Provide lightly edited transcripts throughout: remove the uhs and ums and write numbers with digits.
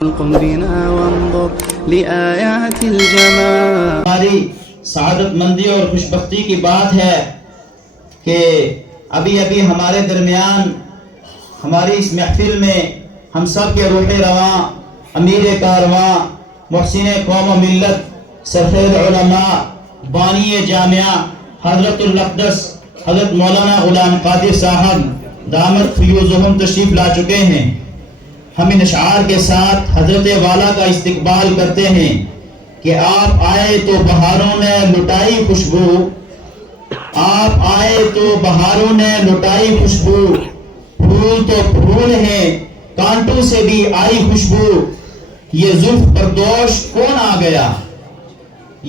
قم بنا وانظر لآيات الجمال. ہماری سعادت مندی اور خوشبختی کی بات ہے کہ ابھی ہمارے درمیان ہماری اس محفل میں ہم سب کے روح رواں، امیر کارواں، محسن قوم و ملت، سفیر علماء، بانی جامعہ حضرت الاقدس حضرت مولانا غلام قادر صاحب دامت فیوزہم تشریف لا چکے ہیں. ہم ان اشعار کے ساتھ حضرت والا کا استقبال کرتے ہیں کہ آپ آئے تو بہاروں نے لٹائی خوشبو، آپ آئے تو بہاروں نے لٹائی خوشبو، پھول تو پھول ہیں کانٹوں سے بھی آئی خوشبو. یہ زلف پردوش کون آ گیا،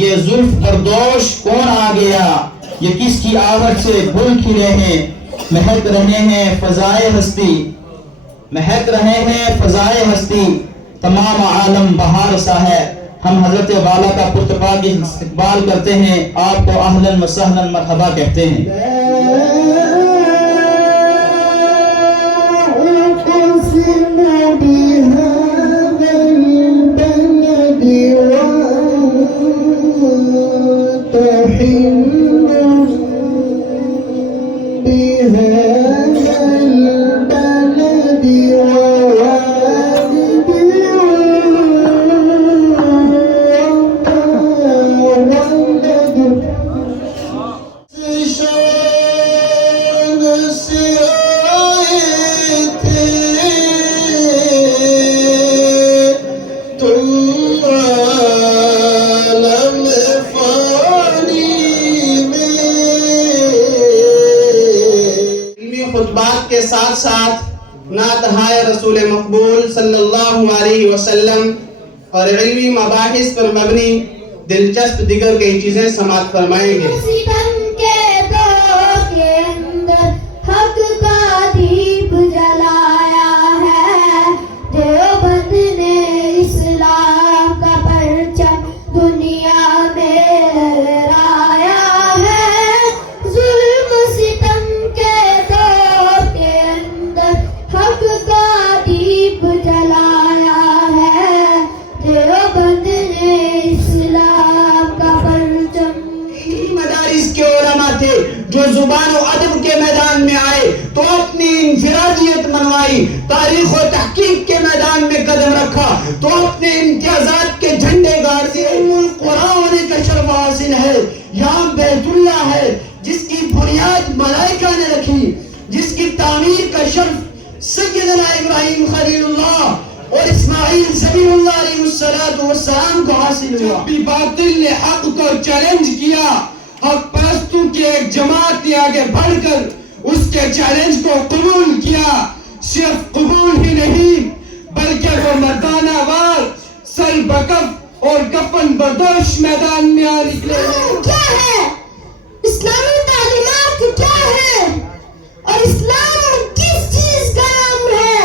یہ زلف پردوش کون آ گیا، یہ کس کی آہٹ سے پھول کھلے ہیں، مہک رہے ہیں فضائے ہستی، مہک رہے ہیں فضائے ہستی، تمام عالم بہار سا ہے. ہم حضرت والا کا پرتپاک استقبال کرتے ہیں، آپ کو اہلاً و سہلاً مرحبا کہتے ہیں. خطبات کے ساتھ ساتھ نعت ہائے رسول مقبول صلی اللہ علیہ وسلم اور علمی مباحث پر مبنی دلچسپ دیگر کئی چیزیں سماعت فرمائیں گے. جو زبان و ادب کے میدان میں آئے تو اپنی انفرادیت منوائی، تاریخ و تحقیق کے میدان میں قدم رکھا تو اپنے امتیازات کے جھنڈے گاڑ دیے. قرآن کا شرف حاصل ہے، یہاں بیت اللہ ہے جس کی بنیاد ملائکہ نے رکھی، جس کی تعمیر کا شرف سیدنا ابراہیم خلیل اللہ اور اسماعیل ذبیح اللہ علیہ السلام کو حاصل ہوا. جب بھی باطل نے حق کو چیلنج کیا، حق پرستوں کی ایک جماعت نے آگے بڑھ کر اس کے چیلنج کو قبول کیا. صرف قبول ہی نہیں بلکہ وہ مردانہ وار سر بکف اور کفن بردوش میدان میں آ نکلے. کیا ہے اسلامی تعلیمات، کیا ہے اور اسلام کس چیز کا نام ہے؟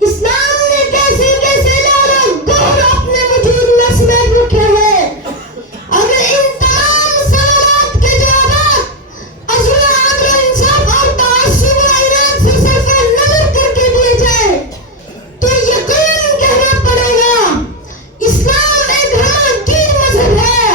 اسلام نے کیسے کیسے لوگ گور اپنے وجود میں سمیٹ رکھے ہیں. اگر ان تمام سوالات کے جوابات عزم عدل و انصاف اور تعصب و عناد سے صرف نظر کر کے دیے جائے تو یقین کہنا پڑے گا اسلام ایک ہمگیر مذہب ہے،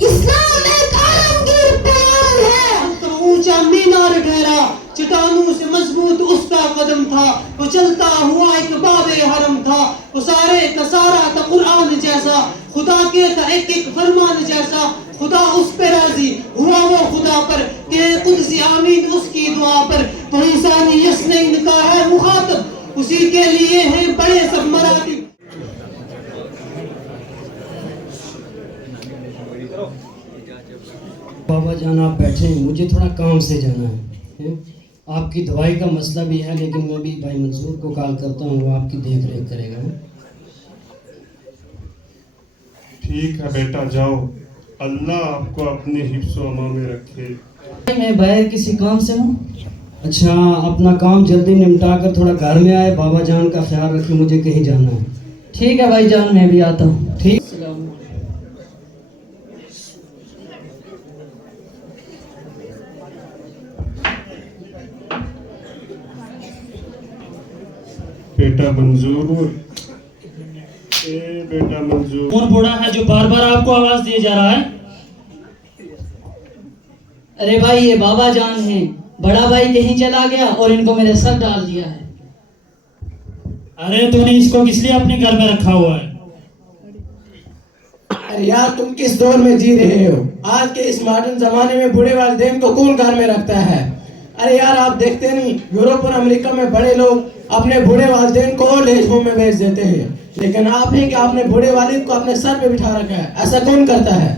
اسلام ایک عالمگیر پیغام ہے. تو اونچا مینار ٹھہرا، چٹانوں سے مضبوط اس کا قدم تھا، وہ چلتا ہوا ایک باب حرم تھا، وہ سارے کا سارا تھا قرآن جیسا، خدا کے تھا ایک ایک فرمان جیسا. خدا اس پہ راضی ہوا وہ خدا پر کہ قدسی آمین اس کی دعا پر. تو انسانی یسنین کا ہے مخاطب، اسی کے لیے ہیں بڑے سب مراتب. بابا جان آپ بیٹھے ہیں، مجھے تھوڑا کام سے جانا ہے. آپ کی دوائی کا مسئلہ بھی ہے لیکن میں بھی بھائی منصور کو کال کرتا ہوں، وہ آپ کی دیکھ ریکھ کرے گا. ٹھیک ہے بیٹا، جاؤ، اللہ آپ کو اپنے حفظ و امان میں رکھے. میں باہر کسی کام سے ہوں. اچھا، اپنا کام جلدی نمٹا کر تھوڑا گھر میں آئے، بابا جان کا خیال رکھیں، مجھے کہیں جانا ہے. ٹھیک ہے بھائی جان، میں بھی آتا ہوں. ٹھیک. بیٹا منظور، اے بیٹا منظور کون بوڑھا ہے جو بار بار آپ کو آواز دیے جا رہا ہے؟ ارے بھائی یہ بابا جان ہیں، بڑا بھائی کہیں چلا گیا اور ان کو میرے سر ڈال دیا ہے۔ ارے تو نے اس کو کس لیے اپنے گھر میں رکھا ہوا ہے؟ ارے یار تم کس دور میں جی رہے ہو؟ آج کے اس ماڈرن زمانے میں بوڑھے والدین کو کون گھر میں رکھتا ہے؟ ارے یار آپ دیکھتے نہیں، یورپ اور امریکہ میں بڑے لوگ اپنے بوڑھے والدین کو اولڈ ایج ہوم میں بھیج دیتے ہیں، لیکن آپ ہیں کہ آپ نے بوڑھے والد کو اپنے سر پہ بٹھا رکھا ہے۔ ایسا کون کرتا ہے؟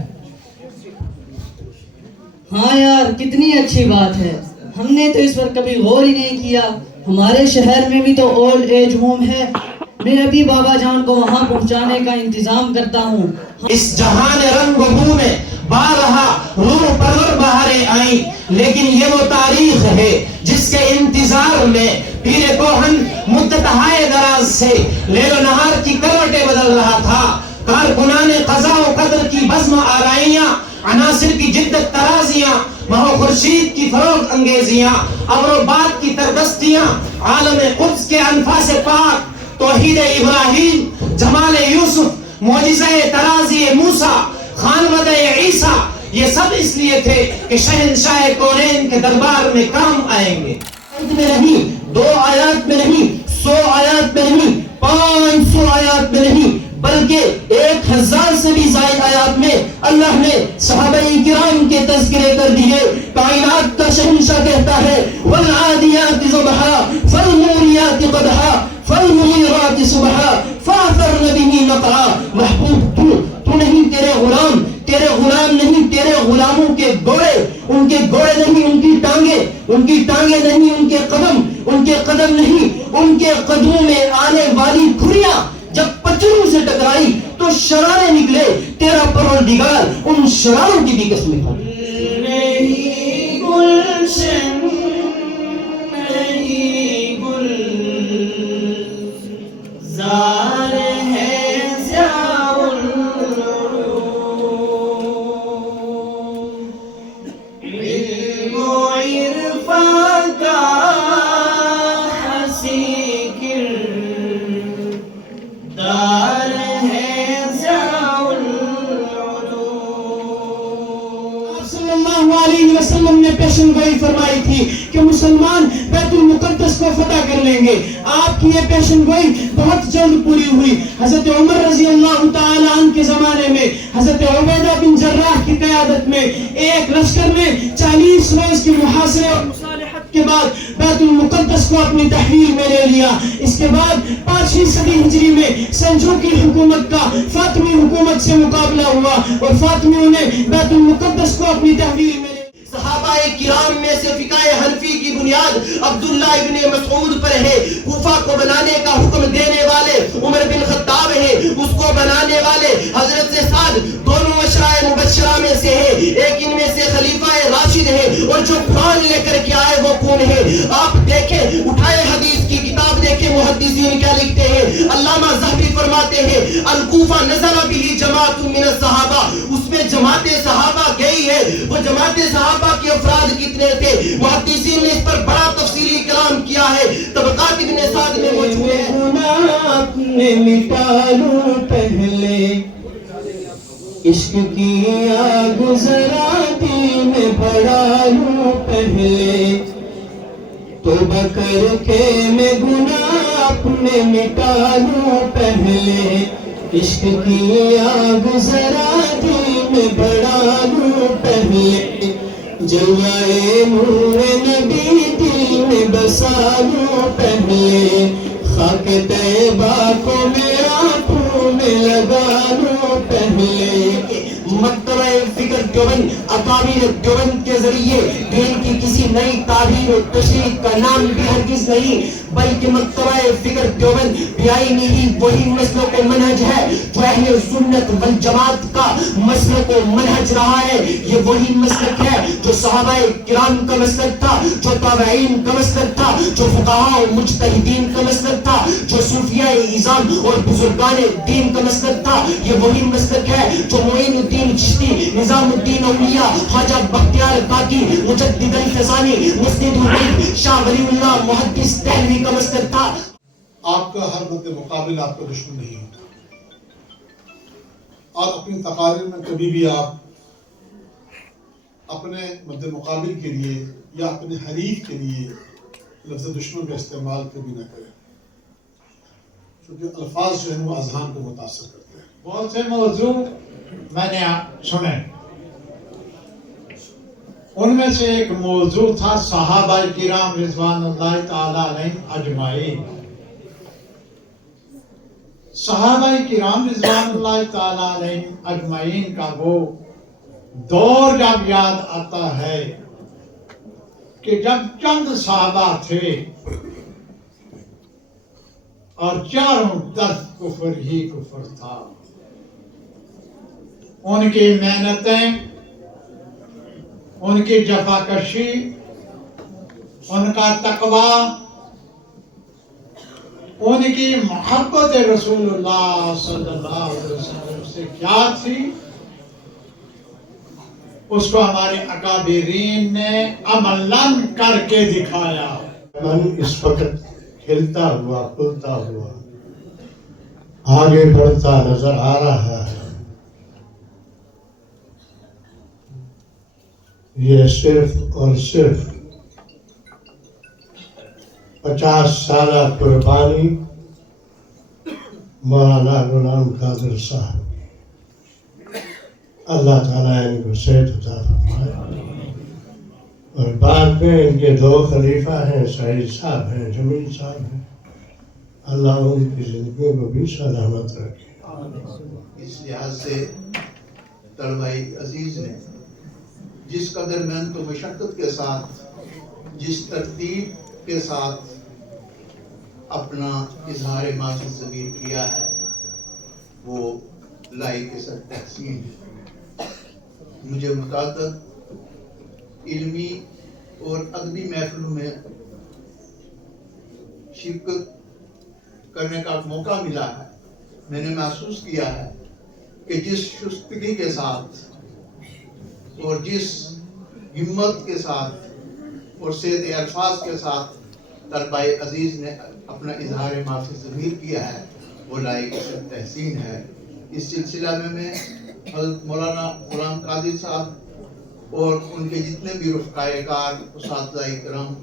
ہاں یار کتنی اچھی بات ہے، ہم نے تو اس پر کبھی غور ہی نہیں کیا۔ ہمارے شہر میں بھی تو اولڈ ایج ہوم ہے، میں ابھی بابا جان کو وہاں پہنچانے کا انتظام کرتا ہوں۔ اس جہان رنگ و بو میں بارہا روح پرور بہاریں آئیں، لیکن یہ وہ تاریخ ہے جس کے انتظار میں پیر کوہن مدت ہائے دراز سے لیل و نہار کی کروٹیں بدل رہا تھا۔ کارکنان قضا و قدر کی بزم آرائیاں، عناصر کی جدت ترازیاں، ماہ خورشید کی فروغ انگیزیاں، ابر و باد کی تردستیاں، عالم قدس کے انفاس پاک، توحید ابراہیم، جمال یوسف، معجزہ ترازی موسیٰ، خانودہ عیسیٰ، یہ سب اس لیے تھے کہ شہنشاہ کونین کے دربار میں کام آئیں گے۔ آیت میں نہیں، 2 آیات میں نہیں، 100 آیات میں نہیں، 500 آیات میں نہیں، بلکہ 1000 سے بھی زائد آیات میں اللہ نے صحابہ کرام کے تذکرے کر دیے۔ کائنات کا شہنشاہ کہتا ہے والعادیات ضبحا فالموریات قدحا فالمغیرات صبحا فاثرن به نقعا۔ محبوب تو نہیں، تیرے غلام نہیں، تیرے غلاموں کے گھوڑے، ان کے گھوڑے نہیں، ان کی ٹانگیں نہیں، ان کے قدم نہیں، ان کے قدموں میں آنے والی کھریاں جب پچھروں سے ٹکرائی تو شرارے نکلے، تیرا پروردگار ان شراروں کی بھی قسم کھا۔ وسلم نے پیشن گوئی فرمائی تھی کہ مسلمان بیت المقدس کو فتح کر لیں گے۔ آپ کی یہ پیشن گوئی بہت جلد پوری ہوئی۔ حضرت عمر رضی اللہ تعالی عنہ کے زمانے میں حضرت عبیدہ بن جراح کی قیادت میں ایک لشکر نے 40 روز کے محاصرے اور مصالحت کے بعد بیت المقدس کو اپنی تحویل میں لے لیا۔ اس کے بعد 5ویں صدی ہجری میں سلجوقی حکومت کا فاطمی حکومت سے مقابلہ ہوا اور فاطمیوں نے بیت المقدس کو اپنی تحویل میں۔ صحابہ کرام میں سے فقہ حنفی کی بنیاد عبداللہ ابن مسعود پر ہے۔ کوفہ کو بنانے کا حکم دینے والے عمر بن خطاب ہے، اس کو بنانے والے حضرت سعد، دونوں عشرہ مبشرہ میں سے ہے، ایک ان میں سے خلیفہ راشد ہے، اور جو قرآن لے کر کے آئے وہ کون ہے؟ آپ دیکھیں، اٹھائے حدیث کی کتاب دیکھیں، محدثین کیا لکھتے ہیں۔ علامہ ذہبی فرماتے ہیں الکوفہ نزل به جماعت من الصحابہ، اس میں جماعت صحابہ گئی ہے۔ وہ جماعت صحابہ کے افراد کتنے تھے؟ محدثین نے اس پر بڑا تفصیلی کلام کیا ہے، طبقات ابن سعد میں موجود ہے۔ گناہ اپنے مٹا لوں پہلے، عشق کی آگ ذرا دل میں بڑھا لوں پہلے، توبہ کر کے میں گناہ اپنے مٹا لوں پہلے، عشق کی آگ ذرا دل میں بڑھا لوں پہلے، جلوائے نور نبی دل میں بسا لوں پہلے، خاک طیبہ کو میں آنکھوں میں لگا لوں پہلے۔ مکتبہ فکر دیوبند اکابر دیوبند کے ذریعے دین کی کسی نئی تعبیر و تشریح کا نام بھی ہرگز نہیں، بلکہ مکتبہ فکر دیوبند بیائی ہی وہی مسلک و منہج ہے جو اہل سنت والجماعت کا مسلک و منہج رہا ہے۔ یہ وہی مسلک ہے جو صحابہ کرام کا مسلک تھا، جو تابعین کا مسلک تھا، جو فقہاء و مجتہدین کا مسلک تھا، جو صوفیاء اعظام اور بزرگان دین کا مسلک تھا۔ یہ وہی مسلک ہے جو معین الدین چشتی، نظام الدین اولیاء، خواجہ بختیار کاکی، مجدد الفسانی، مسند البیت، شاہ ولی اللہ محدث دہلوی کا مسلک تھا۔ آپ کا ہر مد مقابل آپ کا دشمن نہیں ہوتا، اور اپنی تقاریر میں کبھی بھی آپ اپنے مد مقابل کے لیے یا اپنے حریف کے لیے لفظ دشمن کا استعمال کبھی نہ کریں، کیونکہ الفاظ جو ہیں وہ اذہان کو متاثر کرتے ہیں۔ بہت سے موضوع میں نے سنے، ان میں سے ایک موضوع تھا صحابہ کرام رضوان اللہ تعالی علیہم اجمعین۔ صحابہ کرام رضوان اللہ تعالی علیہم اجمعین کا وہ دور جب یاد آتا ہے کہ جب چند صحابہ تھے اور چاروں طرف کفر ہی کفر تھا، ان کی محنتیں، ان کی جفاکشی، ان کا تقوی، ان کی محبت رسول اللہ صلی اللہ علیہ وسلم سے کیا تھی، اس کو ہمارے اکابرین نے عملاً کر کے دکھایا۔ من اس وقت کھلتا ہوا کھلتا ہوا آگے بڑھتا نظر آ رہا ہے۔ یہ صرف اور صرف 50 سالہ قربانی مولانا غلام قادر صاحب، اللہ تعالیٰ ان کو صحت عطا فرمائے، اور بعد میں ان کے 2 خلیفہ ہیں، سعید صاحب ہیں، جمیل صاحب ہیں، اللہ ان کی زندگیوں کو بھی سلامت رکھے۔ اس لحاظ سے طلبہ عزیز نے جس قدر محنت و مشقت کے ساتھ، جس ترتیب کے ساتھ اپنا اظہار معافی ضمیر کیا ہے، وہ لائق تحسین ہے۔ مجھے متعدد علمی اور ادبی محفلوں میں شرکت کرنے کا موقع ملا ہے۔ میں نے محسوس کیا ہے کہ جس شستگی کے ساتھ اور جس ہمت کے ساتھ اور صحت الفاظ کے ساتھ طلبہ عزیز نے اپنا اظہار معافی ضمیر کیا ہے، وہ لائق تحسین ہے۔ اس سلسلہ میں حضرت مولانا غلام قادر صاحب اور ان کے جتنے بھی رفقائے کار اساتذہ کرام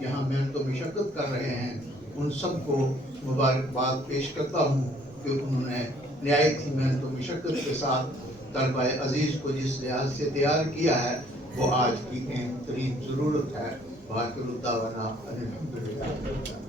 یہاں محنت و مشقت کر رہے ہیں، ان سب کو مبارکباد پیش کرتا ہوں کہ انہوں نے نہایت ہی محنت و مشقت کے ساتھ طلبہ عزیز کو جس لحاظ سے تیار کیا ہے، وہ آج کی اہم ترین ضرورت ہے۔ باقر الدعوانا الحمدللہ۔